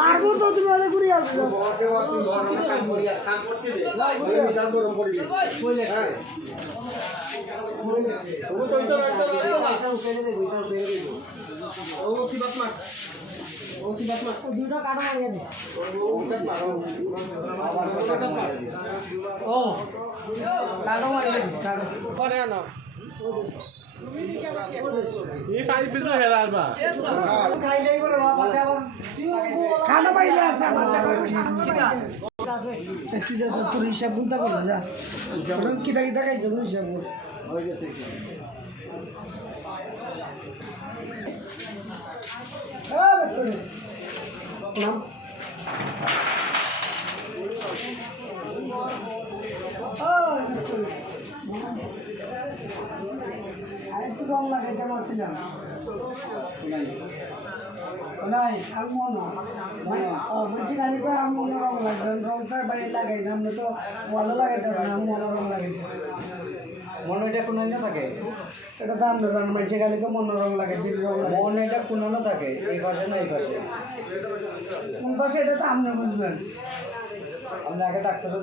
মারবো তো তুমি আগে ঘুরে আসবে দুটো কাটো মারিয়ে দে ও কাটো মারিয়ে দে কাটো পরে আনো ये फाइल पे तो हेरा बा खाई नहीं बोले बाबा ते আবার খানা পাইলে আছে আমাদের একটু যা তোর হিসাব বুঝতে পারবে যা কিটা কিটা খাইছে হিসাব কর হয়ে গেছে হ্যাঁ বস করে নাম আরেকটু রং লাগাইতে পারছিলাম নাই আমি মনে বলছি খালি করে আমি মনে রং লাগবে রংটা বাড়ি লাগাই না আমরা তো ভালো লাগাইতে না আমি মনে রং লাগাইতে মনে এটা কোনো না থাকে এটা দাম না জান মাঝে খালি তো মনে রং লাগাইছি মনে এটা কোনো না থাকে এই পাশে না এই পাশে কোন পাশে এটা তো আপনি বুঝবেন আমরা আগে ডাক্তারও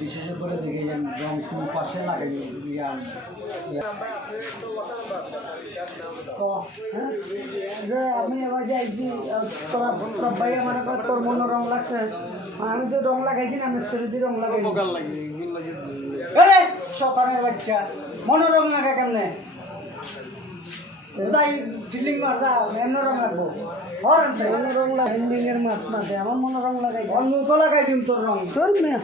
বিশেষ করে দেখি রং কোন পাশে লাগে আমি এবার যাইছি তোরা তোর ভাই আমার তোর মনে রং লাগছে আমি তো রং লাগাইছি না মিস্ত্রি দিয়ে রং লাগাই সকালের বাচ্চা মনে রং লাগা কেমনে যাই ফিলিং মার যা এমন রং লাগবো রং লাগে এর মাঠ মাঠে আমার মনে রং লাগাই অন্য লাগাই দিম তোর রং তোর মেয়ে